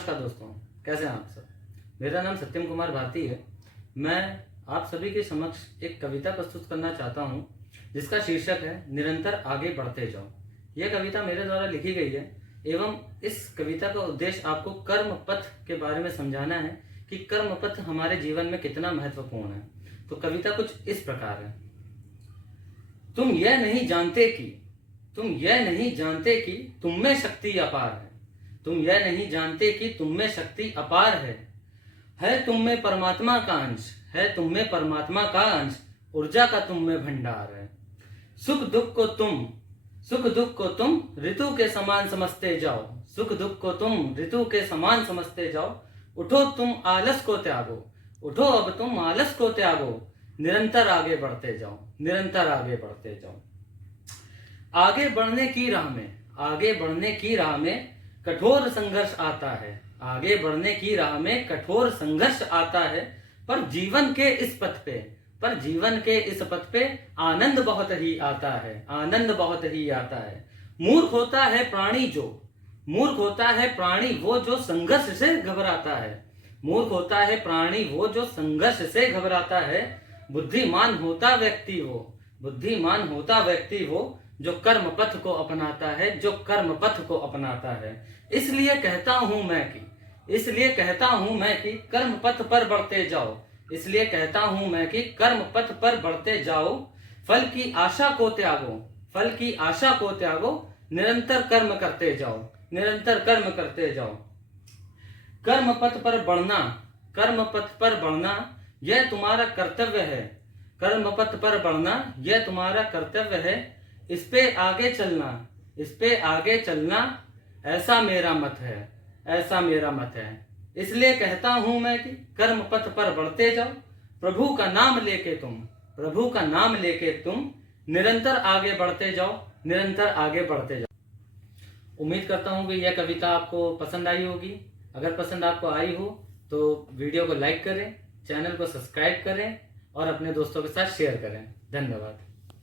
नमस्कार दोस्तों, कैसे हैं आप सब। मेरा नाम सत्यम कुमार भारती है। मैं आप सभी के समक्ष एक कविता प्रस्तुत करना चाहता हूं, जिसका शीर्षक है निरंतर आगे बढ़ते जाओ। यह कविता मेरे द्वारा लिखी गई है एवं इस कविता का उद्देश्य आपको कर्म पथ के बारे में समझाना है कि कर्म पथ हमारे जीवन में कितना महत्वपूर्ण है। तो कविता कुछ इस प्रकार है। तुम यह नहीं जानते कि तुम में शक्ति अपार है। तुम यह नहीं जानते कि तुम में शक्ति अपार है तुम में परमात्मा का अंश, है तुम में परमात्मा का अंश, ऊर्जा का तुम में भंडार है। सुख दुख को तुम ऋतु के समान समझते जाओ। सुख दुख को तुम ऋतु के समान समझते जाओ। उठो तुम आलस को त्यागो, उठो अब तुम आलस को त्यागो। निरंतर आगे बढ़ते जाओ, निरंतर आगे बढ़ते जाओ। आगे बढ़ने की राह में कठोर संघर्ष आता है। आगे बढ़ने की राह में कठोर संघर्ष आता है, पर जीवन के इस पथ पे आनंद बहुत ही आता है, आनंद बहुत ही आता है। मूर्ख होता है प्राणी वो जो संघर्ष से घबराता है। मूर्ख होता है प्राणी वो जो संघर्ष से घबराता है। बुद्धिमान होता व्यक्ति वो जो कर्म पथ को अपनाता है, जो कर्म पथ को अपनाता है। इसलिए कहता हूं मैं कि कर्म पथ पर बढ़ते जाओ। इसलिए कहता हूं मैं कि कर्म पथ पर बढ़ते जाओ। फल की आशा को त्यागो, निरंतर कर्म करते जाओ, निरंतर कर्म करते जाओ। कर्म पथ पर बढ़ना यह तुम्हारा कर्तव्य है। कर्म पथ पर बढ़ना यह तुम्हारा कर्तव्य है। इस पे आगे चलना ऐसा मेरा मत है। इसलिए कहता हूं मैं कि कर्म पथ पर बढ़ते जाओ। प्रभु का नाम लेके तुम निरंतर आगे बढ़ते जाओ, निरंतर आगे बढ़ते जाओ। उम्मीद करता हूं कि यह कविता आपको पसंद आई होगी। अगर पसंद आपको आई हो तो वीडियो को लाइक करें, चैनल को सब्सक्राइब करें और अपने दोस्तों के साथ शेयर करें। धन्यवाद।